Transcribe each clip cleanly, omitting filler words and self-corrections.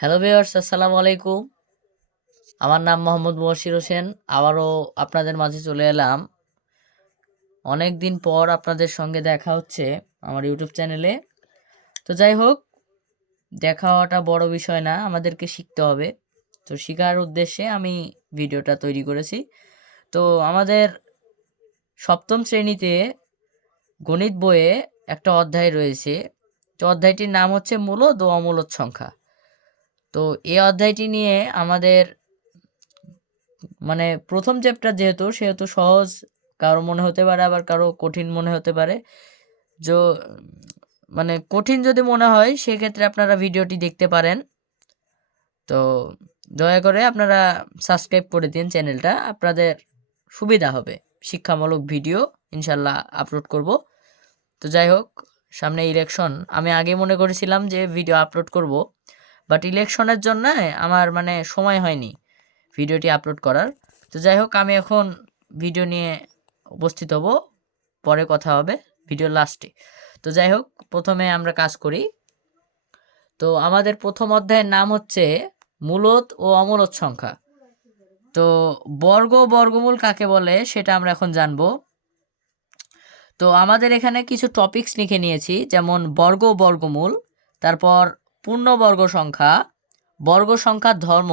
Hello viewers, আসসালামু আলাইকুম। আমার নাম মোহাম্মদ মুবাশশির হোসেন। আবারও আপনাদের মাঝে চলে এলাম। অনেক দিন পর আপনাদের সঙ্গে দেখা হচ্ছে আমার ইউটিউব চ্যানেলে। তো যাই হোক, দেখা হওয়াটা বড় বিষয় না, আমাদেরকে শিখতে হবে। তো শিখার উদ্দেশ্যে আমি ভিডিওটা তৈরি করেছি। তো আমাদের সপ্তম শ্রেণীতে গণিত বইয়ে একটা অধ্যায় রয়েছে। তো অধ্যায়টির নাম হচ্ছে মূলদ ও অমূলদ সংখ্যা। তো এই অধ্যায়টি নিয়ে আমাদের মানে প্রথম চ্যাপ্টার সেহেতু সহজ কারো মনে হতে পারে, আবার কারো কঠিন মনে হতে পারে। যো মানে কঠিন যদি মনে হয় সেক্ষেত্রে আপনারা ভিডিওটি দেখতে পারেন। তো দয়া করে আপনারা সাবস্ক্রাইব করে দিন চ্যানেলটা, আপনাদের সুবিধা হবে। শিক্ষামূলক ভিডিও ইনশাল্লাহ আপলোড করব। তো যাই হোক, সামনে ইলেকশন। আমি আগে মনে করেছিলাম যে ভিডিও আপলোড করব, বাট ইলেকশনের জন্য আমার সময় হয়নি ভিডিওটি আপলোড করার। তো যাই হোক, আমি এখন ভিডিও নিয়ে উপস্থিত হব, পরে কথা হবে ভিডিওর লাস্টে। তো যাই হোক, প্রথমে আমরা কাজ করি। তো আমাদের প্রথম অধ্যায়ের নাম হচ্ছে মূলদ ও অমূলদ সংখ্যা। তো বর্গমূল কাকে বলে সেটা আমরা এখন জানবো। তো আমাদের এখানে কিছু টপিকস লিখে নিয়েছি, যেমন বর্গমূল, তারপর পূর্ণবর্গ সংখ্যা, বর্গ সংখ্যার ধর্ম,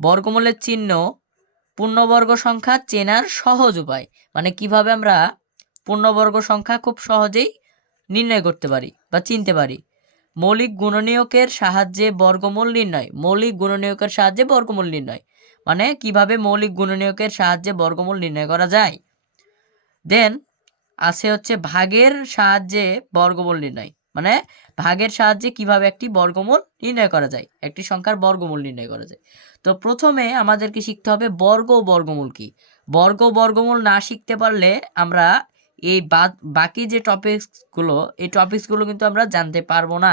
বর্গমূলের চিহ্ন, পূর্ণবর্গ সংখ্যা চেনার সহজ উপায়, কিভাবে আমরা পূর্ণবর্গ সংখ্যা খুব সহজেই নির্ণয় করতে পারি বা চিনতে পারি। মৌলিক গুণনীয়কের সাহায্যে বর্গমূল নির্ণয়। কিভাবে মৌলিক গুণনীয়কের সাহায্যে বর্গমূল নির্ণয় করা যায়। দেন আছে হচ্ছে ভাগের সাহায্যে বর্গমূল নির্ণয়, ভাগের সাহায্যে কিভাবে একটি বর্গমূল নির্ণয় করা যায়, একটি সংখ্যার বর্গমূল নির্ণয় করা যায়। তো প্রথমে আমাদেরকে শিখতে হবে বর্গমূল কি। বর্গমূল না শিখতে পারলে আমরা এই বাকি যে টপিকসগুলো কিন্তু আমরা জানতে পারবো না।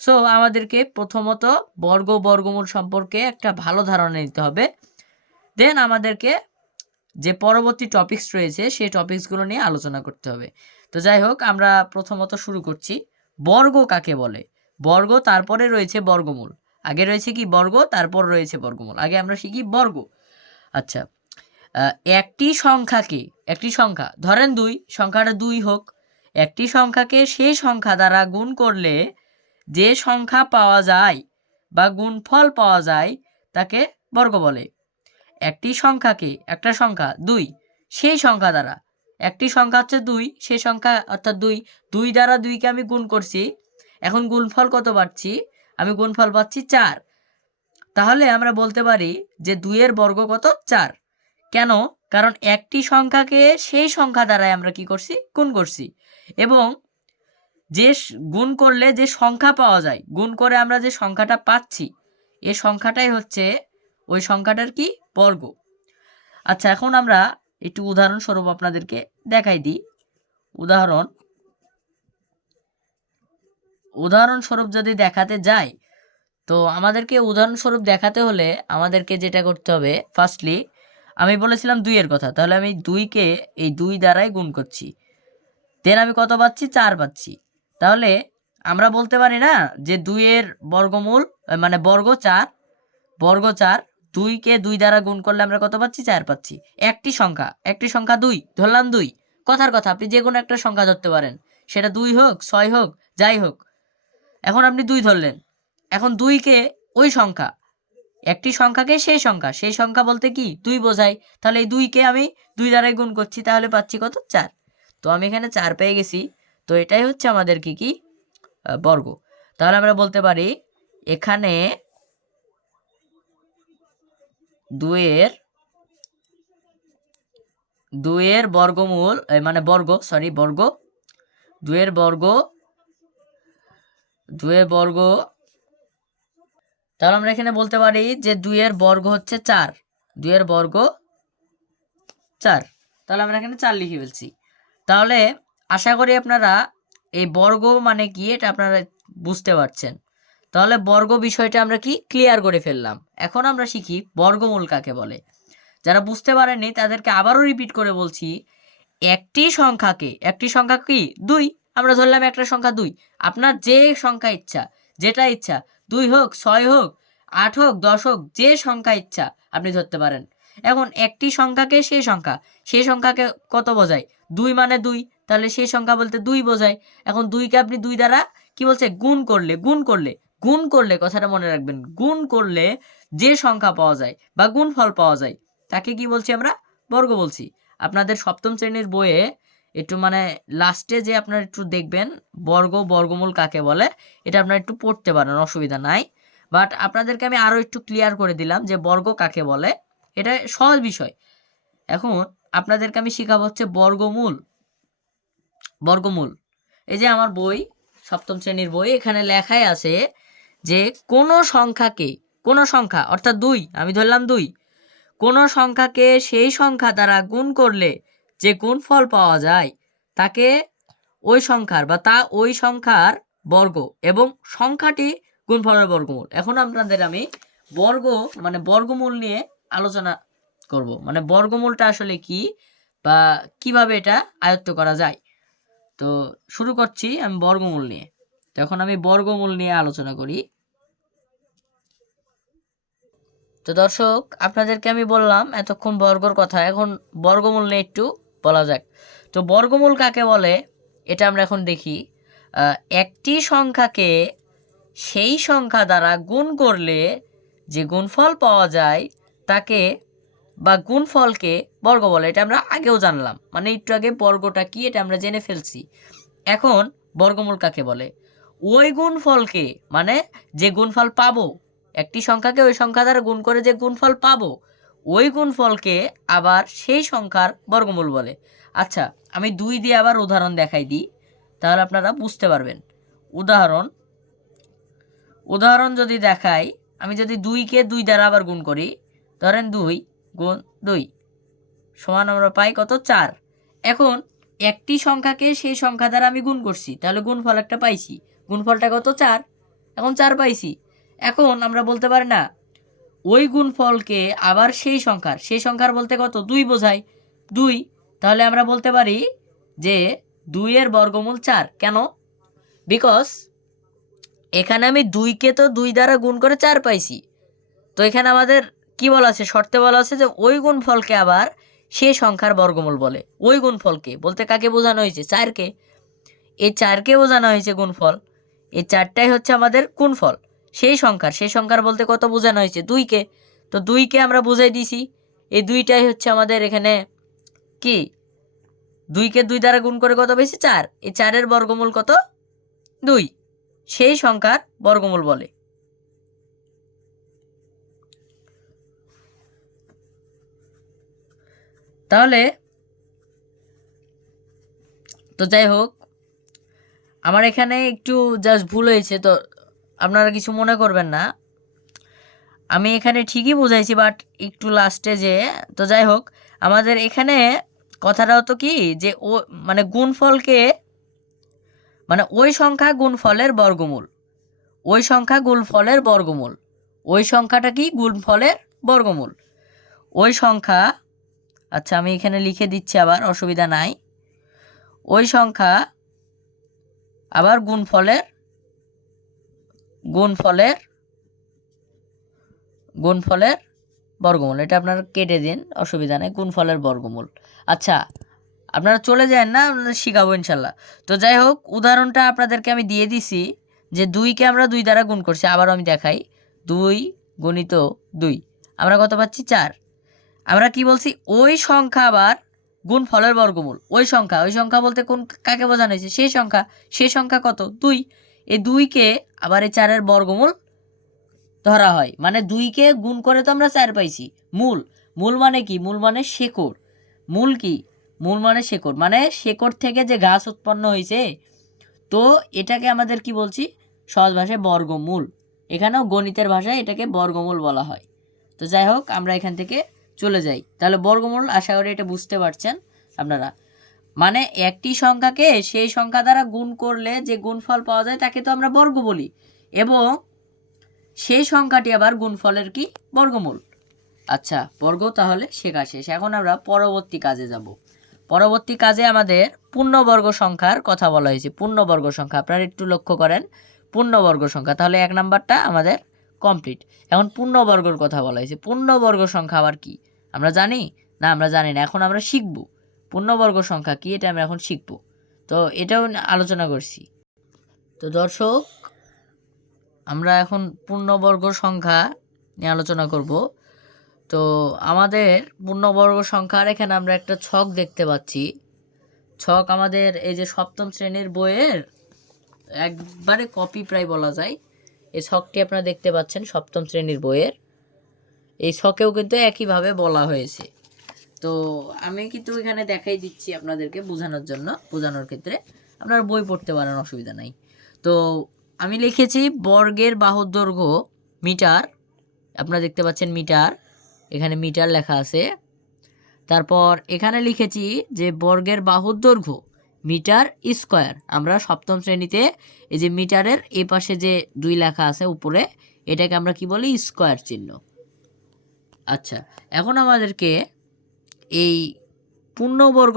সো আমাদেরকে প্রথমত বর্গমূল সম্পর্কে একটা ভালো ধারণা নিতে হবে। দেন আমাদেরকে যে পরবর্তী টপিকস রয়েছে সেই টপিকসগুলো নিয়ে আলোচনা করতে হবে। তো যাই হোক, আমরা প্রথমত শুরু করছি। বর্গ কাকে বলে? বর্গ, তারপরে রয়েছে বর্গমূল। আগে রয়েছে কি? বর্গ, তারপর রয়েছে বর্গমূল। আগে আমরা শিখি বর্গ। আচ্ছা, একটি সংখ্যা ধরেন 2, সংখ্যাটা 2 হোক। একটি সংখ্যাকে সেই সংখ্যা দ্বারা গুণ করলে যে সংখ্যা পাওয়া যায় বা গুণফল পাওয়া যায় তাকে বর্গ বলে। একটা সংখ্যা 2, সেই সংখ্যা দ্বারা, একটি সংখ্যা হচ্ছে 2, সেই সংখ্যা অর্থাৎ 2 দ্বারা 2কে আমি গুণ করছি। এখন গুণফল কত পাচ্ছি? আমি গুণফল পাচ্ছি 4। তাহলে আমরা বলতে পারি যে 2 এর বর্গ কত? 4। কেন? কারণ একটি সংখ্যাকে সেই সংখ্যা দ্বারাই আমরা কি করছি? গুণ করছি। এবং যে গুণ করলে যে সংখ্যা পাওয়া যায়, গুণ করে আমরা যে সংখ্যাটা পাচ্ছি, এই সংখ্যাটাই হচ্ছে ওই সংখ্যাটার কি? বর্গ। আচ্ছা, এখন আমরা একটু উদাহরণস্বরূপ আপনাদেরকে দেখাই দিই। উদাহরণস্বরূপ যদি দেখাতে যাই, তো আমাদেরকে উদাহরণস্বরূপ দেখাতে হলে আমাদেরকে যেটা করতে হবে, ফার্স্টলি আমি বলেছিলাম 2 এর কথা, তাহলে আমি 2কে এই 2 দ্বারাই গুণ করছি। দেন আমি কত পাচ্ছি? 4 পাচ্ছি। তাহলে আমরা বলতে পারি না যে 2 এর বর্গমূল বর্গ 4, 2কে 2 দ্বারা গুণ করলে আমরা কত পাচ্ছি? 4 পাচ্ছি। একটি সংখ্যা 2 ধরলাম। 2 কথার কথা, আপনি যে কোনো একটা সংখ্যা ধরতে পারেন, সেটা 2 হোক, 6 হোক, যাই হোক। এখন আপনি 2 ধরলেন। এখন 2কে ওই সংখ্যা, একটি সংখ্যাকে সেই সংখ্যা বলতে কি? 2 বোঝায়। তাহলে এই 2কে আমি 2 দ্বারাই গুণ করছি, তাহলে পাচ্ছি কত? 4। তো আমি এখানে 4 পেয়ে গেছি। তো এটাই হচ্ছে আমাদের কি বর্গ। তাহলে আমরা বলতে পারি এখানে 2 এর বর্গমূল বর্গ 2 এর বর্গ। তাহলে আমরা এখানে বলতে পারি যে 2 এর বর্গ হচ্ছে 4। 2 এর বর্গ 4। তাহলে আমরা এখানে 4 লিখে ফেলছি। তাহলে আশা করি আপনারা এই বর্গ মানে কি এটা আপনারা বুঝতে পারছেন। তাহলে বর্গ বিষয়টা আমরা কি ক্লিয়ার করে ফেললাম। এখন আমরা শিখি বর্গমূল কাকে বলে। যারা বুঝতে পারেননি তাদেরকে আবারও রিপিট করে বলছি। একটি সংখ্যা কি? 2, আমরা ধরলাম একটা সংখ্যা 2। আপনার যে সংখ্যা ইচ্ছা, যেটা ইচ্ছা, 2 হোক, 6 হোক, 8 হোক, 10 হোক, যে সংখ্যা ইচ্ছা আপনি ধরতে পারেন। এখন একটি সংখ্যাকে সেই সংখ্যাকে কত বোঝায়? 2 মানে 2, তাহলে সেই সংখ্যা বলতে 2 বোঝায়। এখন 2কে আপনি 2 দ্বারা কি বলছে? গুণ করলে কথাটা মনে রাখবেন, গুণ করলে যে সংখ্যা পাওয়া যায় বা গুণফল পাওয়া যায় তাকে কি বলছি আমরা? বর্গ বলছি। আপনাদের সপ্তম শ্রেণীর বইয়ে একটু মানে লাস্টে যে আপনারা একটু দেখবেন বর্গমূল কাকে বলে, এটা আপনারা একটু পড়তে পারেন, অসুবিধা নাই। বাট আপনাদেরকে আমি আরও একটু ক্লিয়ার করে দিলাম যে বর্গ কাকে বলে, এটা সহজ বিষয়। এখন আপনাদেরকে আমি শেখাবো হচ্ছে বর্গমূল। এই যে আমার বই, সপ্তম শ্রেণীর বই, এখানে লেখাই আছে যে কোনো সংখ্যা অর্থাৎ 2, আমি ধরলাম 2, কোনো সংখ্যাকে সেই সংখ্যা দ্বারা গুণ করলে যে গুণফল পাওয়া যায় তাকে ওই সংখ্যার বর্গ এবং সংখ্যাটি গুণফলের বর্গমূল। এখন আপনাদের আমি বর্গমূল নিয়ে আলোচনা করব, মানে বর্গমূলটা আসলে কি বা কিভাবে এটা আয়ত্ত করা যায়। তো শুরু করছি আমি বর্গমূল নিয়ে। তো এখন আমি বর্গমূল নিয়ে আলোচনা করি। তো দর্শক, আপনাদেরকে আমি বললাম এতক্ষণ বর্গর কথা, এখন বর্গমূল নিয়ে একটু বলা যাক। তো বর্গমূল কাকে বলে এটা আমরা এখন দেখি। একটি সংখ্যাকে সেই সংখ্যা দ্বারা গুণ করলে যে গুণফল পাওয়া যায় তাকে বা গুণফলকে বর্গ বলে। এটা আমরা আগেও জানলাম, মানে একটু আগে বর্গটা কি এটা আমরা জেনে ফেলছি। এখন বর্গমূল কাকে বলে? ওই গুণফলকে, মানে যে গুণফল পাবো, একটি সংখ্যাকে ওই সংখ্যা দ্বারা গুণ করে যে গুণফল পাবো, ওই গুণফলকে আবার সেই সংখ্যার বর্গমূল বলে। আচ্ছা, আমি 2 দিয়ে আবার উদাহরণ দেখাই দিই, তাহলে আপনারা বুঝতে পারবেন। উদাহরণ যদি দেখাই, আমি যদি 2কে 2 দ্বারা আবার গুণ করি, ধরেন 2 গুণ 2 সমান আমরা পাই কত? 4। এখন একটি সংখ্যাকে সেই সংখ্যা দ্বারা আমি গুণ করছি, তাহলে গুণফল একটা পাইছি। গুণফলটা কত? 4। এখন 4 পাইছি। এখন আমরা বলতে পারি না ওই গুণফলকে আবার সেই সংখ্যার বলতে কত? 2 বোঝায়, 2। তাহলে আমরা বলতে পারি যে 2 এর বর্গমূল 4। কেন? বিকজ এখানে আমি 2কে তো 2 দ্বারা গুণ করে 4 পাইছি। তো এখানে আমাদের কি বলা আছে? শর্তে বলা আছে যে ওই গুণফলকে আবার সেই সংখ্যার বর্গমূল বলে। ওই গুণফলকে বলতে কাকে বোঝানো হয়েছে? 4কে। এই 4কে বোঝানো হয়েছে গুণফল। এই 4টাই হচ্ছে আমাদের গুণফল সেই সংখ্যার বলতে কত বোঝানো হয়েছে? 2কে। তো 2কে আমরা বুঝাই দিছি, এই 2টাই হচ্ছে আমাদের এখানে কি? 2কে 2 দ্বারা গুণ করে কত পেয়েছি? 4। এই 4-এর বর্গমূল কত? 2। সেই সংখ্যার বর্গমূল বলে। তাহলে তো যাই হোক, আমার এখানে একটু জাস্ট ভুল হয়েছে, তো আপনারা কিছু মনে করবেন না। আমি এখানে ঠিকই বুঝাইছি, বাট একটু লাস্টে যে, তো যাই হোক, আমাদের এখানে কথাটা হতো কি যে ও মানে গুণফলকে, মানে ওই সংখ্যা গুণফলের বর্গমূল, ওই সংখ্যাটা কি? গুণফলের বর্গমূল। ওই সংখ্যা, আচ্ছা আমি এখানে লিখে দিচ্ছি আবার, অসুবিধা নাই। ওই সংখ্যা আবার গুণফলের বর্গমূল। এটা আপনারা কেটে দিন, অসুবিধা নেই, গুণফলের বর্গমূল। আচ্ছা, আপনারা চলে যান না, আপনাদের শিখাবো ইনশাল্লাহ। তো যাই হোক, উদাহরণটা আপনাদেরকে আমি দিয়ে দিছি যে 2কে আমরা 2 দ্বারা গুণ করছি। আবারও আমি দেখাই, 2 গুণিত 2 আমরা কত পাচ্ছি? 4। আমরা কি বলছি? ওই সংখ্যা আবার গুণফলের বর্গমূল। ওই সংখ্যা বলতে কাকে বোঝানো হয়েছে? সেই সংখ্যা কত? 2। এই 2কে আবার এই 4-এর বর্গমূল ধরা হয়, মানে 2কে গুণ করে তো আমরা 4 পাইছি। মূল মানে কি? মূল মানে শেকড়। মূল কি? মূল মানে শেকড়, মানে শেকড় থেকে যে গাছ উৎপন্ন হয়েছে, তো এটাকে আমাদের কি বলছি? সহজ ভাষায় বর্গমূল। এখানেও গণিতের ভাষায় এটাকে বর্গমূল বলা হয়। তো যাই হোক, আমরা এখান থেকে চলে যাই। তাহলে বর্গমূল, আশা করি এটা বুঝতে পারছেন আপনারা। মানে একটি সংখ্যাকে সেই সংখ্যা দ্বারা গুণ করলে যে গুণফল পাওয়া যায় তাকে তো আমরা বর্গ বলি, এবং সেই সংখ্যাটি আবার গুণফলের কি? বর্গমূল। আচ্ছা, বর্গ তাহলে শেখা শেষ। এখন আমরা পরবর্তী কাজে যাব। পরবর্তী কাজে আমাদের পূর্ণবর্গ সংখ্যার কথা বলা হয়েছে। পূর্ণবর্গ সংখ্যা আপনারা একটু লক্ষ্য করেন, পূর্ণবর্গ সংখ্যা। তাহলে 1 নাম্বারটা আমাদের কমপ্লিট। এখন পূর্ণবর্গর কথা বলা হয়েছে। পূর্ণবর্গ সংখ্যা আবার কি আমরা জানি না? আমরা জানি না। এখন আমরা শিখব পূর্ণবর্গ সংখ্যা কি, এটা আমরা এখন শিখব। তো এটাও আলোচনা করছি। তো দর্শক, আমরা এখন পূর্ণবর্গ সংখ্যা নিয়ে আলোচনা করব। তো আমাদের পূর্ণবর্গ সংখ্যার এখানে আমরা একটা ছক দেখতে পাচ্ছি। ছক আমাদের এই যে সপ্তম শ্রেণীর বইয়ের একবারে কপি প্রায় বলা যায়। এই ছকটি আপনারা দেখতে পাচ্ছেন সপ্তম শ্রেণীর বইয়ের। এই ছকেও কিন্তু একইভাবে বলা হয়েছে। তো আমি কিন্তু এখানে দেখাই দিচ্ছি আপনাদেরকে বোঝানোর জন্য, বোঝানোর ক্ষেত্রে আপনারা বই পড়তে পারেন, অসুবিধা নাই। তো আমি লিখেছি বর্গের বাহুর দৈর্ঘ্য মিটার। আপনারা দেখতে পাচ্ছেন মিটার, এখানে মিটার লেখা আছে। তারপর এখানে লিখেছি যে বর্গের বাহুর দৈর্ঘ্য মিটার স্কোয়ার। আমরা সপ্তম শ্রেণীতে এই যে মিটারের এই পাশে যে 2 লেখা আছে উপরে, এটাকে আমরা কি বলি? স্কোয়ার চিহ্ন। আচ্ছা, এখন আমাদেরকে এই পূর্ণবর্গ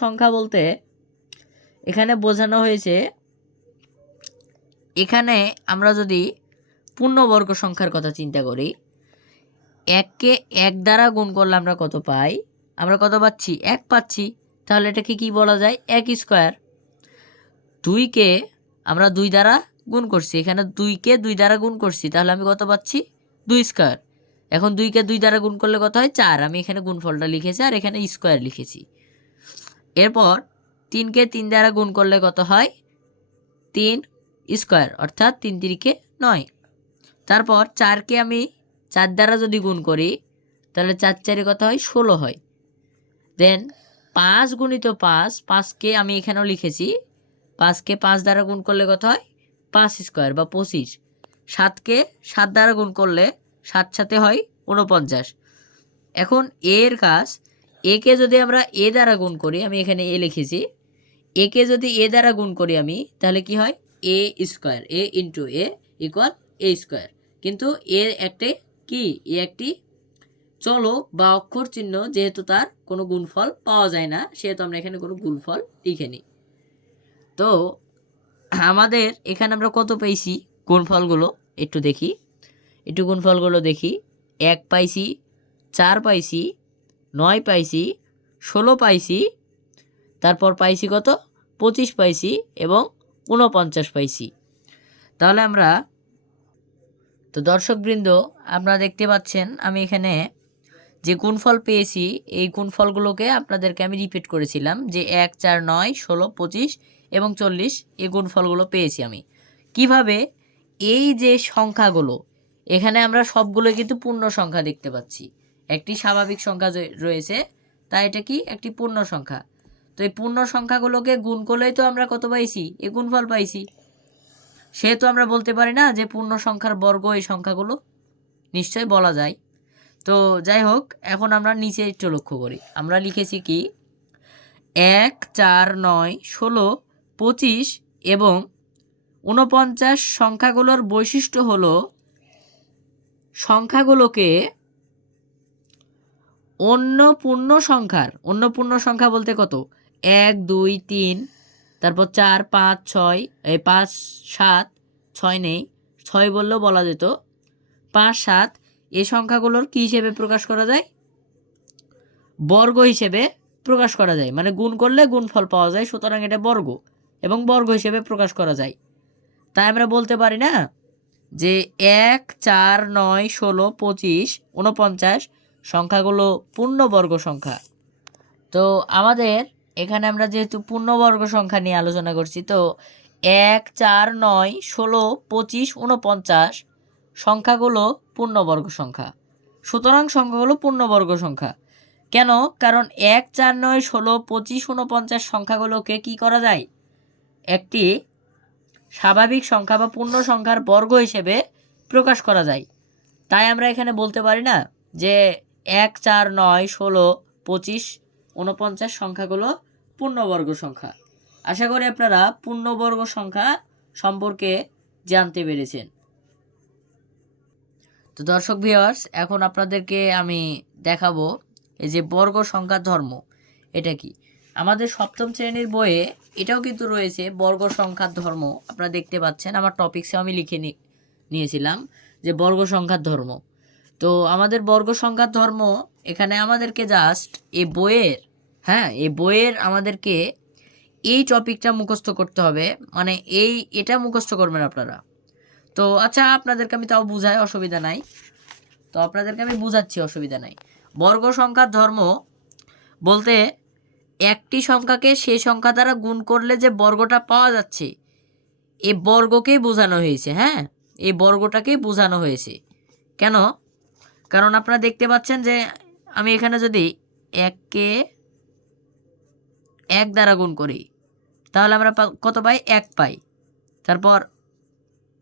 সংখ্যা বলতে এখানে বোঝানো হয়েছে, এখানে আমরা যদি পূর্ণবর্গ সংখ্যার কথা চিন্তা করি, 1কে 1 দ্বারা গুণ করলে আমরা কত পাই? আমরা কত পাচ্ছি? 1 পাচ্ছি। তাহলে এটাকে কি বলা যায়? 1 স্কোয়ার। 2কে আমরা 2 দ্বারা গুণ করছি, এখানে 2কে 2 দ্বারা গুণ করছি, তাহলে আমি কত পাচ্ছি? 2 স্কোয়ার। এখন 2কে 2 দ্বারা গুণ করলে কত হয়? 4। আমি এখানে গুণফলটা লিখেছি আর এখানে স্কোয়ার লিখেছি। এরপর 3কে 3 দ্বারা গুণ করলে কত হয়? 3 স্কোয়ার, অর্থাৎ 3 3কে 9। তারপর 4কে আমি 4 দ্বারা যদি গুণ করি তাহলে 4 4 কত হয়? 16 হয়। দেন 5 গুণিত 5, 5কে আমি এখানেও লিখেছি, 5কে 5 দ্বারা গুণ করলে কত হয়? 5 স্কোয়ার বা 25। 7কে 7 দ্বারা গুণ করলে 7 সাথে হয় 49। এখন এর কাজ, একে যদি আমরা এ দ্বারা গুণ করি, আমি এখানে এ লিখেছি, একে যদি এ দ্বারা গুণ করি আমি, তাহলে কি হয়? এ স্কোয়ার, এ ইন্টু এ ইকুয়াল এ স্কোয়ার। কিন্তু এর একটি কি? এ একটি চলক বা অক্ষর চিহ্ন, যেহেতু তার কোনো গুণফল পাওয়া যায় না, সেহেতু আমরা এখানে কোনো গুণফল লিখে নিই। তো আমাদের এখানে আমরা কত পেয়েছি গুণফলগুলো একটু দেখি, গুণফলগুলো দেখি। 1 পাইছি, 4 পাইছি, 9 পাইছি, 16 পাইছি, তারপর পাইছি কত? 25 পাইছি এবং 49 পাইছি। তাহলে আমরা, তো দর্শকবৃন্দ আপনারা দেখতে পাচ্ছেন আমি এখানে যে গুণফল পেয়েছি, এই গুণফলগুলোকে আপনাদেরকে আমি রিপিট করেছিলাম যে 1 4 9 16 25 এবং 40, এই গুণফলগুলো পেয়েছি আমি। কিভাবে? এই যে সংখ্যাগুলো, এখানে আমরা সবগুলো কিন্তু পূর্ণ সংখ্যা দেখতে পাচ্ছি। একটি স্বাভাবিক সংখ্যা রয়েছে, তাই এটা কি? একটি পূর্ণ সংখ্যা। তো এই পূর্ণ সংখ্যাগুলোকে গুণ করলেই তো আমরা কত পাইছি? এই গুণফল পাইছি। সেহেতু আমরা বলতে পারি না যে পূর্ণ সংখ্যার বর্গ এই সংখ্যাগুলো? নিশ্চয় বলা যায়। তো যাই হোক, এখন আমরা নিচে একটু লক্ষ্য করি। আমরা লিখেছি কি? 1 4 9 16 25 এবং 49 সংখ্যাগুলোর বৈশিষ্ট্য হলো সংখ্যাগুলোকে অন্য পূর্ণ সংখ্যা বলতে কত? 1 2 3, তারপর 4 5 6, 5 7, 6 নেই, 6 বললেও বলা যেত, 5 7, এই সংখ্যাগুলোর কি হিসেবে প্রকাশ করা যায়? বর্গ হিসেবে প্রকাশ করা যায়। মানে গুণ করলে গুণফল পাওয়া যায়, সুতরাং এটা বর্গ এবং বর্গ হিসেবে প্রকাশ করা যায়। তাই আমরা বলতে পারি না যে 1 4 9 16 25 49 সংখ্যাগুলো পূর্ণবর্গ সংখ্যা। তো আমাদের এখানে আমরা যেহেতু পূর্ণবর্গ সংখ্যা নিয়ে আলোচনা করছি, তো 1 4 9 16 25 49 সংখ্যাগুলো পূর্ণবর্গ সংখ্যা। সুতরাং সংখ্যাগুলো পূর্ণবর্গ সংখ্যা। কেন? কারণ 1 4 9 16 25 49 সংখ্যাগুলোকে কি করা যায়? একটি স্বাভাবিক সংখ্যা বা পূর্ণ সংখ্যার বর্গ হিসেবে প্রকাশ করা যায়। তাই আমরা এখানে বলতে পারি না যে 1 4 9 16 25 49 সংখ্যাগুলো পূর্ণবর্গ সংখ্যা। আশা করি আপনারা পূর্ণবর্গ সংখ্যা সম্পর্কে জানতে পেরেছেন। তো দর্শক ভিউয়ার্স, এখন আপনাদেরকে আমি দেখাবো এই যে বর্গ সংখ্যার ধর্ম, এটা কি। আমাদের সপ্তম শ্রেণীর বইয়ে এটাও কিন্তু রয়েছে বর্গ সংখ্যার ধর্ম। আপনারা দেখতে পাচ্ছেন আমার টপিকসে আমি লিখে নিয়েছিলাম যে বর্গ সংখ্যার ধর্ম। তো আমাদের বর্গ সংখ্যার ধর্ম এখানে আমাদেরকে জাস্ট এই বইয়ের আমাদেরকে এই টপিকটা মুখস্থ করতে হবে, মানে এটা মুখস্থ করবেন আপনারা। তো আচ্ছা, আপনাদেরকে আমি তাও বুঝাই, অসুবিধা নাই। তো আপনাদেরকে আমি বুঝাচ্ছি, অসুবিধা নাই। বর্গ সংখ্যার ধর্ম বলতে একটি সংখ্যাকে সেই সংখ্যা দ্বারা গুণ করলে যে বর্গটা পাওয়া যাচ্ছে, এই বর্গকেই বোঝানো হয়েছে। হ্যাঁ, এই বর্গটাকেই বোঝানো হয়েছে। কেন? কারণ আপনারা দেখতে পাচ্ছেন যে আমি এখানে যদি 1কে 1 দ্বারা গুণ করি তাহলে আমরা কত পাই? 1 পাই। তারপর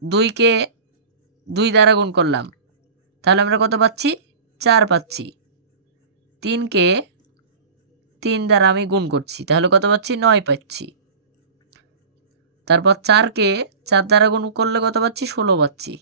2কে 2 দ্বারা গুণ করলাম তাহলে আমরা কত পাচ্ছি? 4 পাচ্ছি। 3কে 3 দ্বারা আমি গুণ করছি তাহলে কত পাচ্ছি? 9 পাচ্ছি। তারপর 4কে 4 দ্বারা গুণ করলে কত পাচ্ছি? 16 পাচ্ছি।